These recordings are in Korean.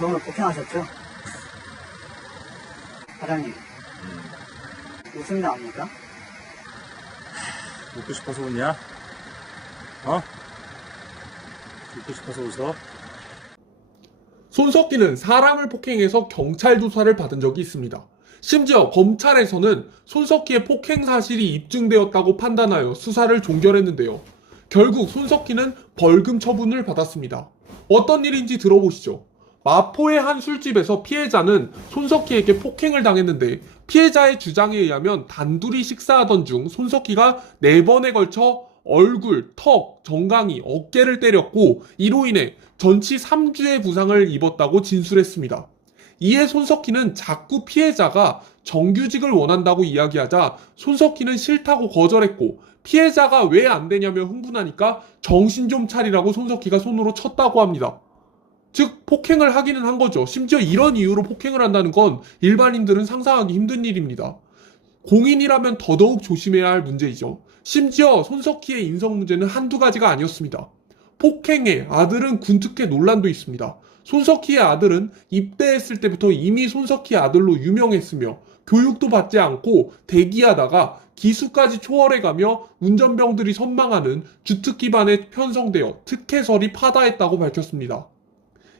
부엉을 폭행하셨죠? 사장님, 웃음이 나옵니까? 웃고 싶어서 웃냐? 어? 웃고 싶어서 웃어? 손석기는 사람을 폭행해서 경찰 조사를 받은 적이 있습니다. 심지어 검찰에서는 손석기의 폭행 사실이 입증되었다고 판단하여 수사를 종결했는데요. 결국 손석기는 벌금 처분을 받았습니다. 어떤 일인지 들어보시죠. 마포의 한 술집에서 피해자는 손석희에게 폭행을 당했는데 피해자의 주장에 의하면 단둘이 식사하던 중 손석희가 네 번에 걸쳐 얼굴, 턱, 정강이, 어깨를 때렸고 이로 인해 전치 3주의 부상을 입었다고 진술했습니다. 이에 손석희는 자꾸 피해자가 정규직을 원한다고 이야기하자 손석희는 싫다고 거절했고 피해자가 왜 안 되냐며 흥분하니까 정신 좀 차리라고 손석희가 손으로 쳤다고 합니다. 즉 폭행을 하기는 한 거죠. 심지어 이런 이유로 폭행을 한다는 건 일반인들은 상상하기 힘든 일입니다. 공인이라면 더더욱 조심해야 할 문제이죠. 심지어 손석희의 인성 문제는 한두 가지가 아니었습니다. 폭행에 아들은 군특혜 논란도 있습니다. 손석희의 아들은 입대했을 때부터 이미 손석희의 아들로 유명했으며 교육도 받지 않고 대기하다가 기수까지 초월해가며 운전병들이 선망하는 주특 기반에 편성되어 특혜설이 파다했다고 밝혔습니다.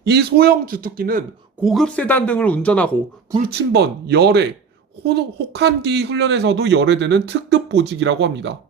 이 소형 주특기는 고급 세단 등을 운전하고 불침번, 열애, 호- 혹한기 훈련에서도 열애되는 특급 보직이라고 합니다.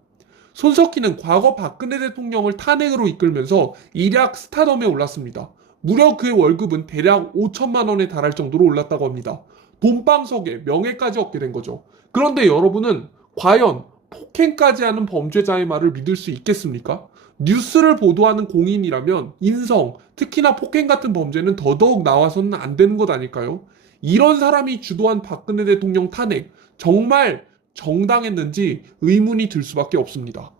손석희는 과거 박근혜 대통령을 탄핵으로 이끌면서 일약 스타덤에 올랐습니다. 무려 그의 월급은 대략 5천만 원에 달할 정도로 올랐다고 합니다. 돈방석에 명예까지 얻게 된 거죠. 그런데 여러분은 과연 폭행까지 하는 범죄자의 말을 믿을 수 있겠습니까? 뉴스를 보도하는 공인이라면 인성, 특히나 폭행 같은 범죄는 더더욱 나와서는 안 되는 것 아닐까요? 이런 사람이 주도한 박근혜 대통령 탄핵, 정말 정당했는지 의문이 들 수밖에 없습니다.